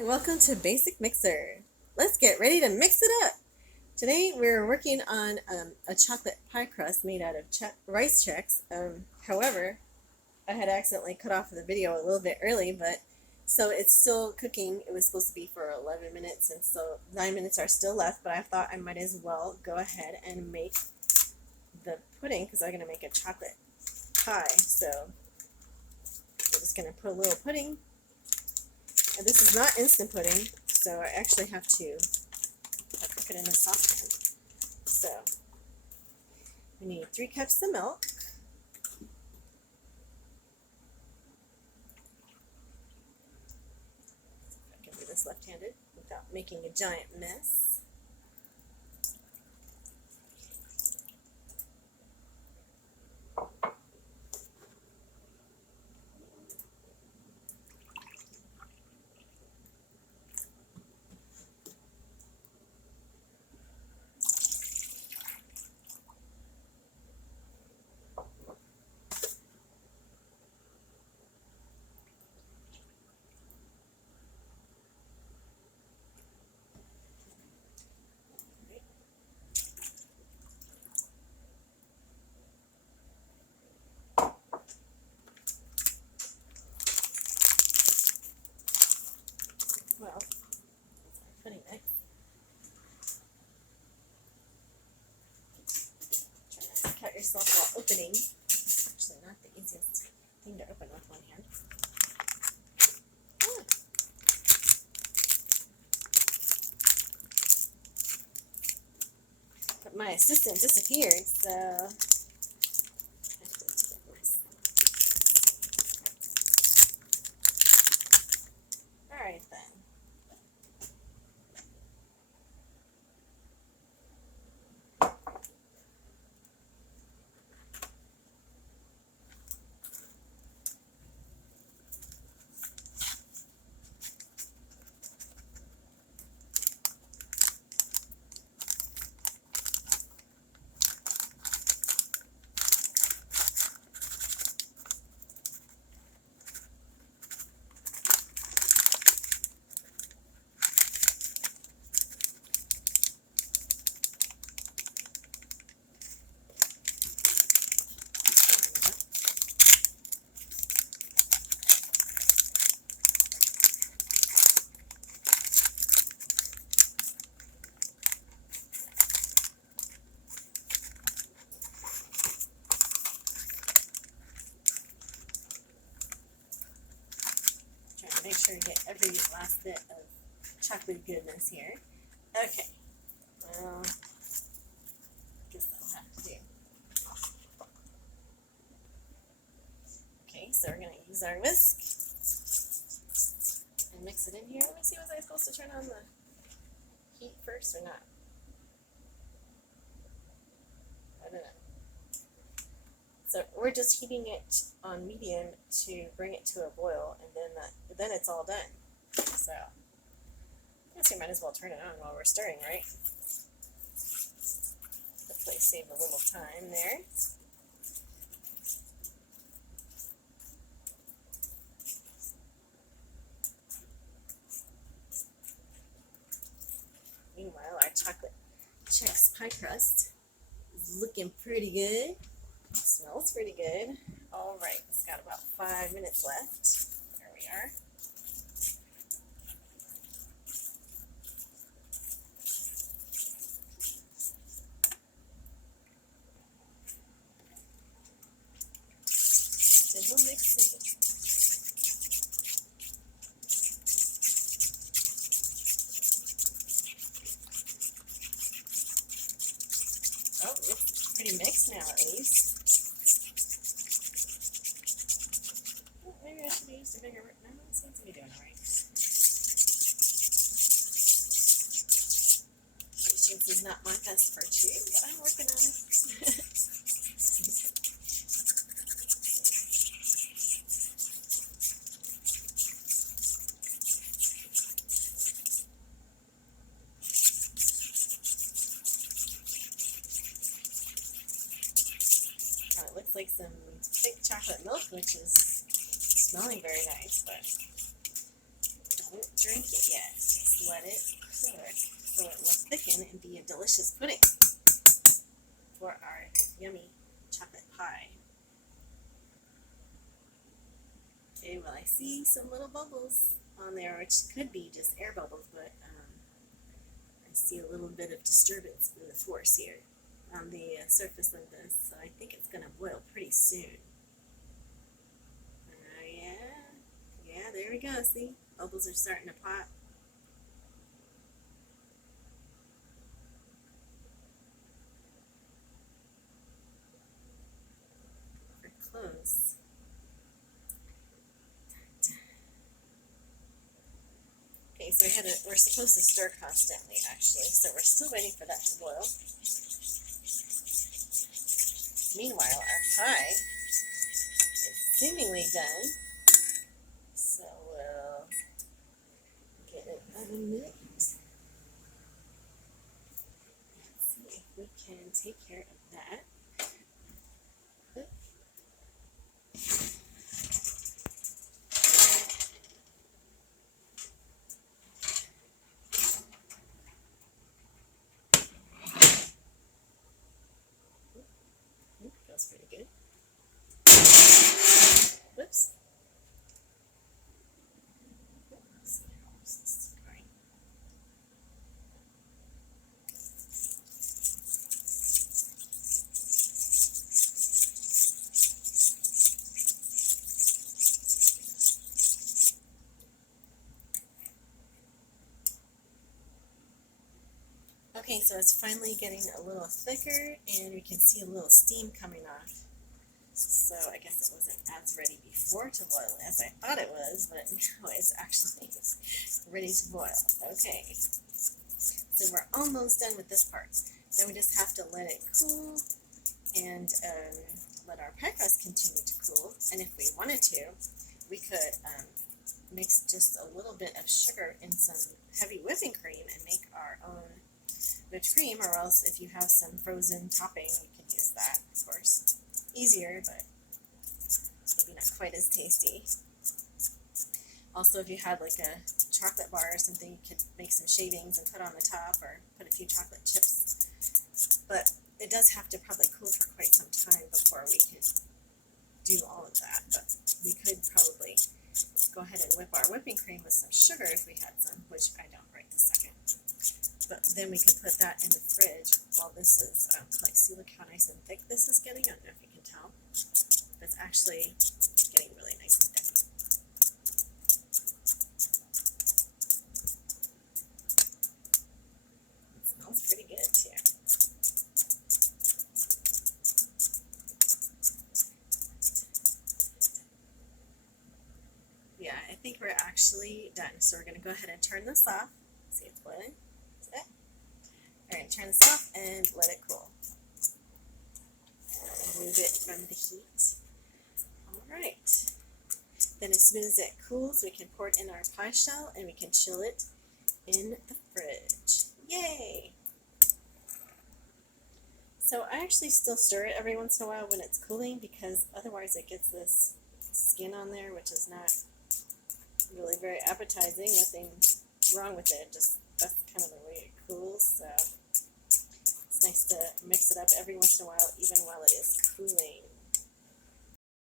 Hi, welcome to Basic Mixer. Let's get ready to mix it up. Today we're working on a chocolate pie crust made out of rice Chex. However, I had accidentally cut off the video a little bit early, but so it's still cooking. It was supposed to be for 11 minutes, and so 9 minutes are still left, but I thought I might as well go ahead and make the pudding because I'm going to make a chocolate pie. So we're just going to put a little pudding. And this is not instant pudding, so I actually have to cook it in a saucepan. So we need 3 cups of milk. I can do this left-handed without making a giant mess. Well, that's our pudding mix. Try not to cut yourself while opening. It's actually not the easiest thing to open with one hand. But my assistant disappeared, so I have to do it myself. Alright then. Trying to make sure to get every last bit of chocolate goodness here. Okay. Well, I guess that'll have to do. Okay, so we're going to use our whisk and mix it in here. Let me see, was I supposed to turn on the heat first or not? I don't know. So we're just heating it on medium to bring it to a boil, and then it's all done. So I guess we might as well turn it on while we're stirring, right? Hopefully save a little time there. Meanwhile, our chocolate Chex pie crust is looking pretty good. Smells pretty good. All right, it's got about 5 minutes left. There we are. Still mixing. Oh, it's pretty mixed now at least. Maybe I should have used a bigger. No, it seems to be doing all right. Patience is not my best virtue, but I'm working on it. It looks like some thick chocolate milk, which is smelling very nice, but Don't drink it yet. Just let it cook so it will thicken and be a delicious pudding for our yummy chocolate pie. Okay, well, I see some little bubbles on there, which could be just air bubbles, but I see a little bit of disturbance in the force here on the surface of this, so I think it's going to boil pretty soon. Yeah, there we go. See, bubbles are starting to pop. We're close. Okay, so we're supposed to stir constantly, actually, so we're still waiting for that to boil. Meanwhile, our pie is seemingly done, so we'll get it oven mitt. Let's see if we can take care of that. Feels pretty good. Whoops. Let's see how this is going. Okay, so it's finally getting a little thicker, and we can see a little steam coming off. So I guess it wasn't as ready before to boil as I thought it was, but now it's actually ready to boil. Okay, so we're almost done with this part. Then we just have to let it cool and let our pie crust continue to cool. And if we wanted to, we could mix just a little bit of sugar in some heavy whipping cream and make our own whipped cream, or else if you have some frozen topping, you can use that, of course. Easier, but maybe not quite as tasty. Also, if you had like a chocolate bar or something, you could make some shavings and put on the top, or put a few chocolate chips. But it does have to probably cool for quite some time before we can do all of that. But we could probably go ahead and whip our whipping cream with some sugar if we had some, which I don't right this second. But then we can put that in the fridge while this is, like, see, look how nice and thick this is getting. I don't know if you can tell, but it's actually getting really nice and thick. It smells pretty good too. Yeah, I think we're actually done. So we're going to go ahead and turn this off. See, it's boiling. All right, turn this off and let it cool. Remove it from the heat. All right. Then as soon as it cools, we can pour it in our pie shell and we can chill it in the fridge. Yay! So I actually still stir it every once in a while when it's cooling, because otherwise it gets this skin on there, which is not really very appetizing. Nothing wrong with it, just that's kind of the way it cools. So it's nice to mix it up every once in a while, even while it is cooling.